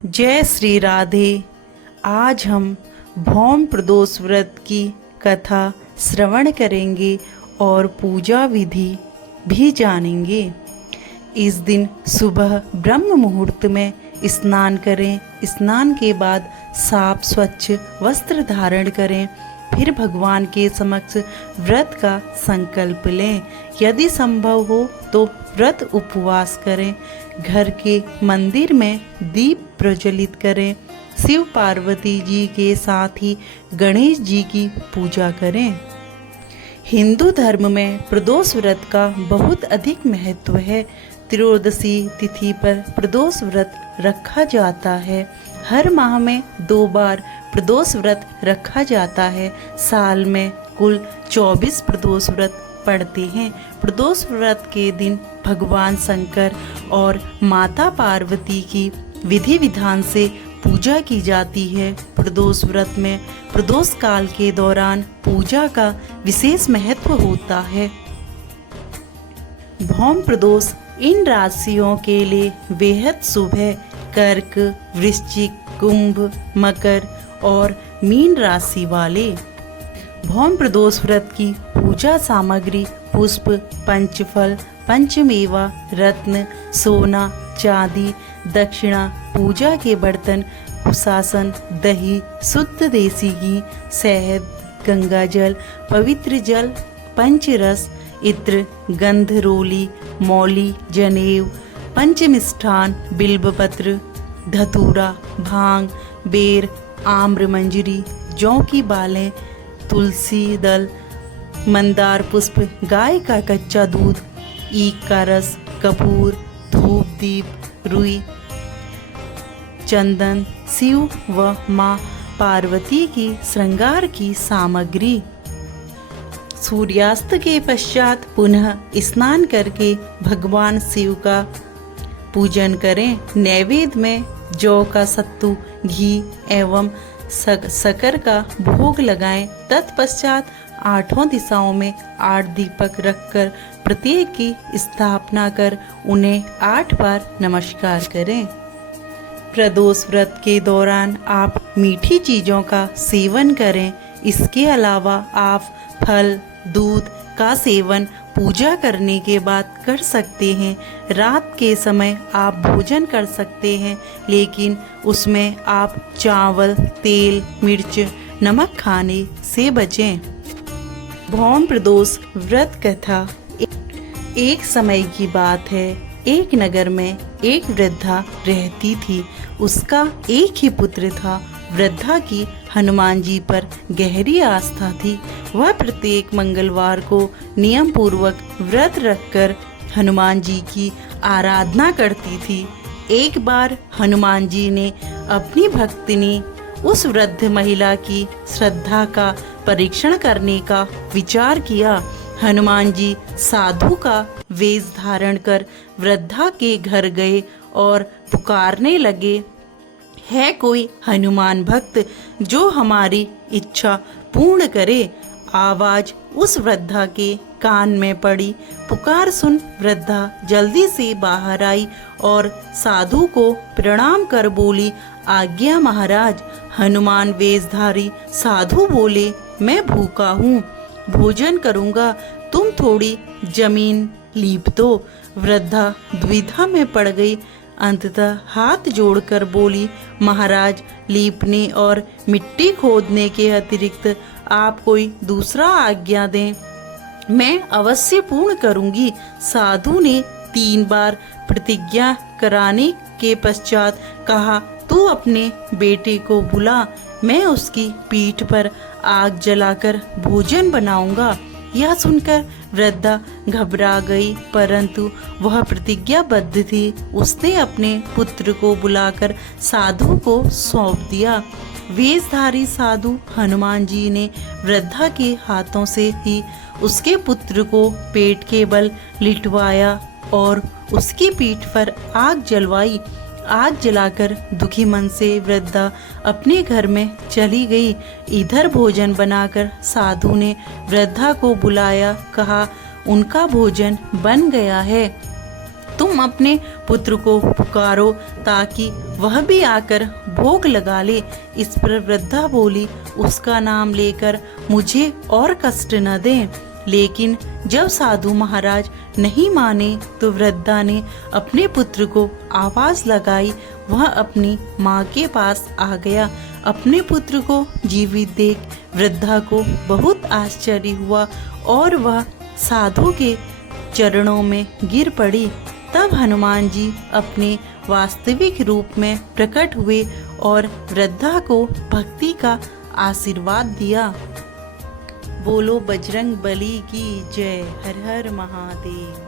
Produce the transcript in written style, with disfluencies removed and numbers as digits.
जय श्री राधे। आज हम भौम प्रदोष व्रत की कथा श्रवण करेंगे और पूजा विधि भी जानेंगे। इस दिन सुबह ब्रह्म मुहूर्त में स्नान करें। स्नान के बाद साफ स्वच्छ वस्त्र धारण करें। फिर भगवान के समक्ष व्रत का संकल्प लें। यदि संभव हो तो व्रत उपवास करें। घर के मंदिर में दीप प्रज्वलित करें। शिव पार्वती जी के साथ ही गणेश जी की पूजा करें। हिंदू धर्म में प्रदोष व्रत का बहुत अधिक महत्व है। त्रयोदशी तिथि पर प्रदोष व्रत रखा जाता है। हर माह में 2 बार प्रदोष व्रत रखा जाता है। साल में कुल 24 प्रदोष व्रत पड़ते हैं। प्रदोष व्रत के दिन भगवान शंकर और माता पार्वती की विधि विधान से पूजा की जाती है। प्रदोष व्रत में प्रदोष काल के दौरान पूजा का विशेष महत्व होता है। भौम प्रदोष इन राशियों के लिए बेहद शुभ है। कर्क, वृश्चिक, कुंभ, मकर और मीन राशि वाले। भौम प्रदोष व्रत की पूजा सामग्री पुष्प, पंचफल, पंचमेवा, रत्न, सोना, चांदी, दक्षिणा, पूजा के बर्तन, कुशासन, दही, शुद्ध देसी घी, शहद, गंगा जल, पवित्र जल, पंचरस, इत्र, गंध रोली, मौली, जनेऊ, पंचमिष्ठान, बिल्वपत्र, धतूरा, भांग, बेर, आम्र मंजरी, जौ की बालें, तुलसी दल, मंदार पुष्प, गाय का कच्चा दूध, ईख का रस, कपूर, धूप दीप, रुई, चंदन, शिव व माँ पार्वती की श्रृंगार की सामग्री। सूर्यास्त के पश्चात पुनः स्नान करके भगवान शिव का पूजन करें। नैवेद्य में जौ का सत्तू, घी एवं शक्कर का भोग लगाएं। तत्पश्चात 8 दिशाओं में 8 दीपक रखकर प्रत्येक की स्थापना कर उन्हें 8 बार नमस्कार करें। प्रदोष व्रत के दौरान आप मीठी चीज़ों का सेवन करें। इसके अलावा आप फल, दूध का सेवन पूजा करने के बाद कर सकते हैं। रात के समय आप भोजन कर सकते हैं, लेकिन उसमें आप चावल, तेल, मिर्च, नमक खाने से बचें। भौम प्रदोष व्रत कथा। एक समय की बात है। एक नगर में एक वृद्धा रहती थी। उसका एक ही पुत्र था। वृद्धा की हनुमान जी पर गहरी आस्था थी। वह प्रत्येक मंगलवार को नियम पूर्वक व्रत रखकर हनुमान जी की आराधना करती थी। एक बार हनुमान जी ने अपनी भक्तिनी उस वृद्ध महिला की श्रद्धा का परीक्षण करने का विचार किया। हनुमान जी साधु का वेश धारण कर वृद्धा के घर गए और पुकारने लगे, है कोई हनुमान भक्त जो हमारी इच्छा पूर्ण करे? आवाज उस वृद्धा के कान में पड़ी। पुकार सुन वृद्धा जल्दी से बाहर आई और साधु को प्रणाम कर बोली, आज्ञा महाराज। हनुमान वेशधारी साधु बोले, मैं भूखा हूँ, भोजन करूँगा, तुम थोड़ी जमीन लीप दो। वृद्धा द्विधा में पड़ गई। अंततः हाथ जोड़कर बोली, महाराज, लीपने और मिट्टी खोदने के अतिरिक्त आप कोई दूसरा आज्ञा दें, मैं अवश्य पूर्ण करूंगी। साधु ने 3 बार प्रतिज्ञा कराने के पश्चात कहा, तू अपने बेटे को बुला, मैं उसकी पीठ पर आग जलाकर भोजन बनाऊंगा। यह सुनकर वृद्धा घबरा गई, परंतु वह प्रतिज्ञाबद्ध थी। उसने अपने पुत्र को बुलाकर साधु को सौंप दिया। वेशधारी साधु हनुमान जी ने वृद्धा के हाथों से ही उसके पुत्र को पेट के बल लिटवाया और उसकी पीठ पर आग जलवाई। आग जलाकर दुखी मन से वृद्धा अपने घर में चली गई। इधर भोजन बनाकर साधु ने वृद्धा को बुलाया, कहा, उनका भोजन बन गया है। तुम अपने पुत्र को पुकारो ताकि वह भी आकर भोग लगा ले। इस पर वृद्धा बोली, उसका नाम लेकर मुझे और कष्ट न दें। लेकिन जब साधु महाराज नहीं माने तो वृद्धा ने अपने पुत्र को आवाज लगाई। वह अपनी माँ के पास आ गया। अपने पुत्र को जीवित देख वृद्धा को बहुत आश्चर्य हुआ और वह साधु के चरणों में गिर पड़ी। तब हनुमान जी अपने वास्तविक रूप में प्रकट हुए और वृद्धा को भक्ति का आशीर्वाद दिया। बोलो बजरंग बली की जय। हर हर महादेव।